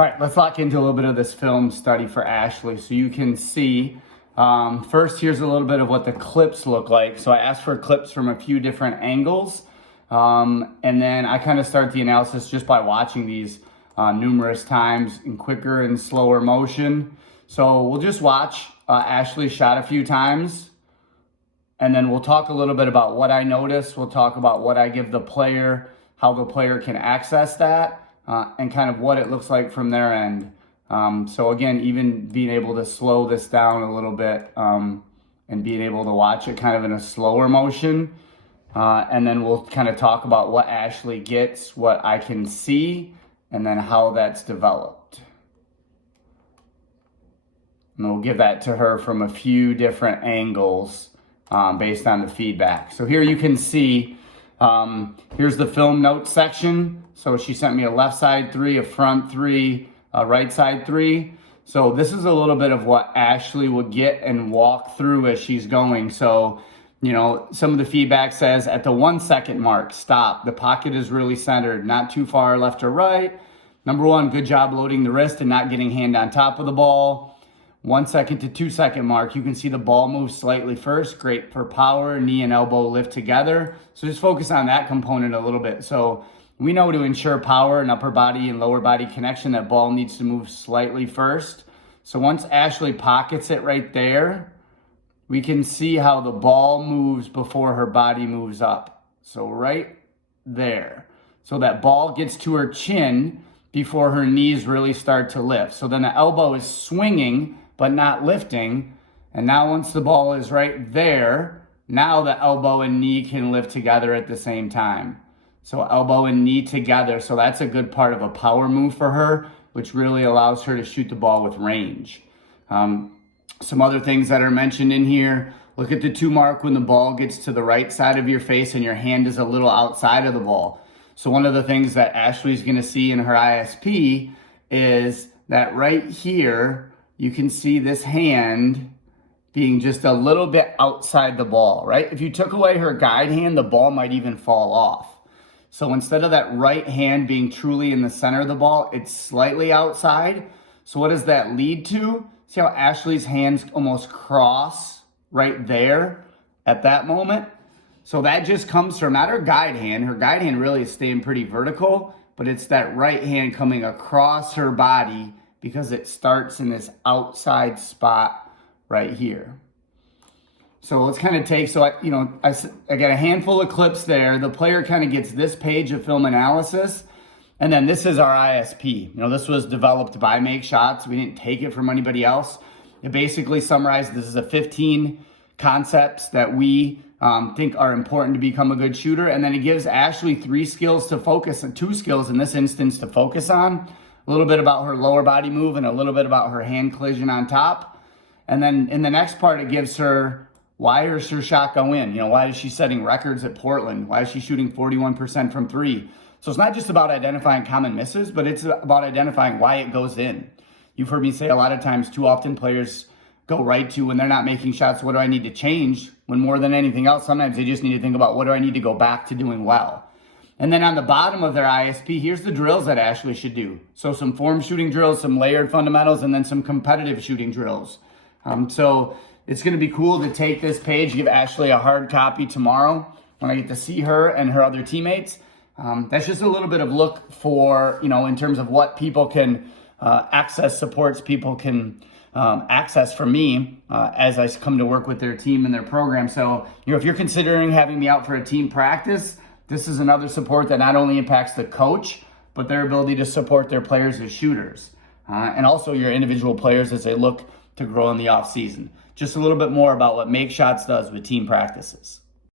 All right, let's lock into a little bit of this film study for Ashley. So you can see, first, here's a little bit of what the clips look like. So I asked for clips from a few different angles. And then I kind of start the analysis just by watching these numerous times in quicker and slower motion. So we'll just watch Ashley shot a few times. And then we'll talk a little bit about what I noticed. We'll talk about what I give the player, how the player can access that. And kind of what it looks like from their end. So again, even being able to slow this down a little bit and being able to watch it kind of in a slower motion. And then we'll kind of talk about what Ashley gets, what I can see, and then how that's developed. And we'll give that to her from a few different angles based on the feedback. So here you can see, here's the film notes section. So she sent me a left side 3, a front 3, a right side 3. So this is a little bit of what Ashley would get and walk through as she's going. So, you know, some of the feedback says at the 1 second mark, stop. The pocket is really centered, not too far left or right. Number 1, good job loading the wrist and not getting hand on top of the ball. 1 second to 2 second mark, you can see the ball move slightly first. Great for power, knee and elbow lift together. So just focus on that component a little bit. So we know to ensure power and upper body and lower body connection, that ball needs to move slightly first. So once Ashley pockets it right there, we can see how the ball moves before her body moves up. So right there. So that ball gets to her chin before her knees really start to lift. So then the elbow is swinging but not lifting. And now once the ball is right there, now the elbow and knee can lift together at the same time. So elbow and knee together. So that's a good part of a power move for her, which really allows her to shoot the ball with range. Some other things that are mentioned in here, look at the 2 mark when the ball gets to the right side of your face and your hand is a little outside of the ball. So one of the things that Ashley's gonna see in her ISP is that right here, you can see this hand being just a little bit outside the ball, right? If you took away her guide hand, the ball might even fall off. So instead of that right hand being truly in the center of the ball, it's slightly outside. So what does that lead to? See how Ashley's hands almost cross right there at that moment? So that just comes from not her guide hand. Her guide hand really is staying pretty vertical, but it's that right hand coming across her body because it starts in this outside spot right here. So let's kind of take, so I got a handful of clips there. The player kind of gets this page of film analysis, and then this is our ISP. This was developed by Make Shots. We didn't take it from anybody else. It basically summarized, this is a 15 concepts that we think are important to become a good shooter, and then it gives Ashley 3 skills to focus, 2 skills in this instance to focus on. A little bit about her lower body move and a little bit about her hand collision on top. And then in the next part, it gives her, why does her shot go in? Why is she setting records at Portland? Why is she shooting 41% from 3? So it's not just about identifying common misses, but it's about identifying why it goes in. You've heard me say a lot of times, too often players go right to, when they're not making shots, what do I need to change? When more than anything else, sometimes they just need to think about, what do I need to go back to doing well? And then on the bottom of their ISP, here's the drills that Ashley should do. So some form shooting drills, some layered fundamentals, and then some competitive shooting drills. So it's going to be cool to take this page, give Ashley a hard copy tomorrow when I get to see her and her other teammates. That's just a little bit of look for, in terms of what people can access, supports people can access from me as I come to work with their team and their program. So, if you're considering having me out for a team practice, this is another support that not only impacts the coach, but their ability to support their players as shooters. And also your individual players as they look to grow in the off season. Just a little bit more about what Make Shots does with team practices.